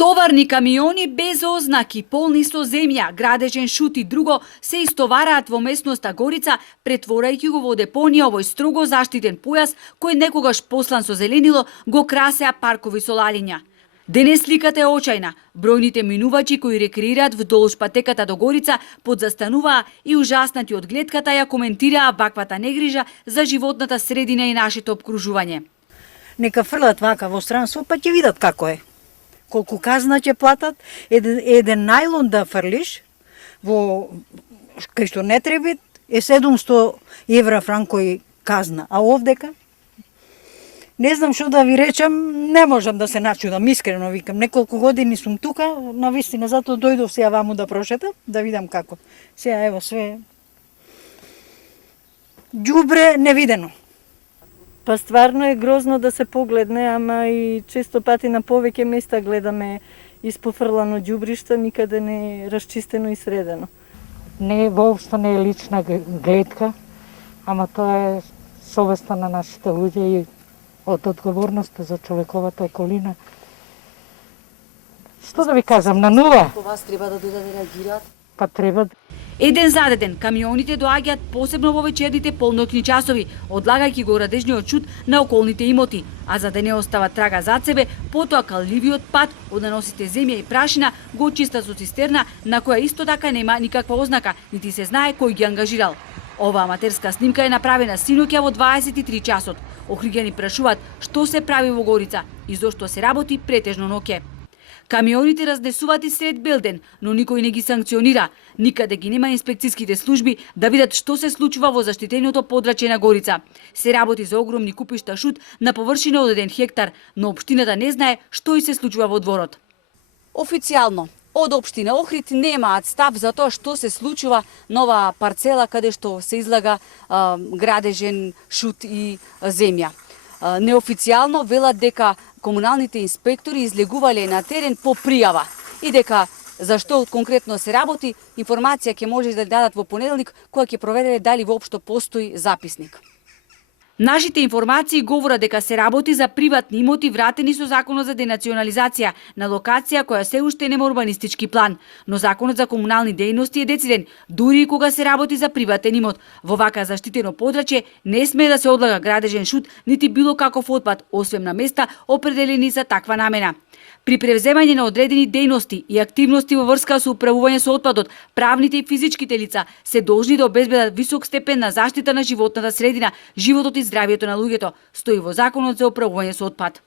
Товарни камиони без ознаки, полни со земја, градежен шут и друго се истовараат во местноста Горица, претворајќи го во депонија овој строго заштитен појас кој некогаш послан со зеленило го красеа паркови со лалиња. Денес сликата е очајна. Бројните минувачи кои рекреираат вдолж патеката до Горица подзастануваа и ужаснати од гледката ја коментираа ваквата негрижа за животната средина и нашето обкружување. Нека фрлат вака во странство, па ќе видат како е. Колку казна ќе платат, еден најлон да фрлиш во кај што не треба е 700 евра франкои казна, а овдека не знам што да ви речам, не можам да се начудам, искрено викам. Неколку години сум тука, на вистина, затоа дојдов сега ваму да прошетам, да видам како. Сега ево све ѓубре невидено. Па стварно е грозно да се погледне, ама и често пати на повеќе места гледаме испофрлано ѓубриште, никаде не е расчистено и средено. Не воопшто не е лична гледка, ама тоа е совеста на нашите луѓе и од одговорноста за човековата околина. Што да ви кажам, на нула? По вас треба да дојдат да реагираат? Па треба. Еден за ден камионите доаѓаат посебно во вечерните полноќни часови, одлагајќи го радежниот шут на околните имоти, а за да не остават трага зад себе, потоа калливиот пат од наносите земја и прашина го очиста со цистерна на која исто така нема никаква ознака, нити се знае кој ги ангажирал. Ова аматерска снимка е направена синоќа во 23 часот. Охриѓани прашуваат што се прави во Горица и зошто се работи претежно ноќе. Камионите разнесуваат и сред белден, но никој не ги санкционира. Никаде ги нема инспекцијските служби да видат што се случува во заштитеното подрачје на Горица. Се работи за огромни купишта шут на површина од 1 хектар, но општината не знае што и се случува во дворот. Официјално, од општина Охрид немаат став за тоа што се случува на оваа парцела каде што се излага градежен шут и земја. Неофицијално велат дека комуналните инспектори излегувале на терен по пријава и дека за што конкретно се работи, информација ќе може да дадат во понеделник кога ќе провереле дали воопшто постои записник. Нашите информации говорат дека се работи за приватни имоти вратени со Законот за денационализација на локација која се уште нема урбанистички план, но Законот за комунални дејности е дециден, дури и кога се работи за приватен имот. Во вака заштитено подрачје не смее да се одлага градежен шут нити било каков отпад, освен на места определени за таква намена. При превземање на одредени дејности и активности во врска со управување со отпадот, правните и физичките лица се должни да обезбедат висок степен на заштита на животната средина, животот и здравието на луѓето, стои во Законот за управување со отпад.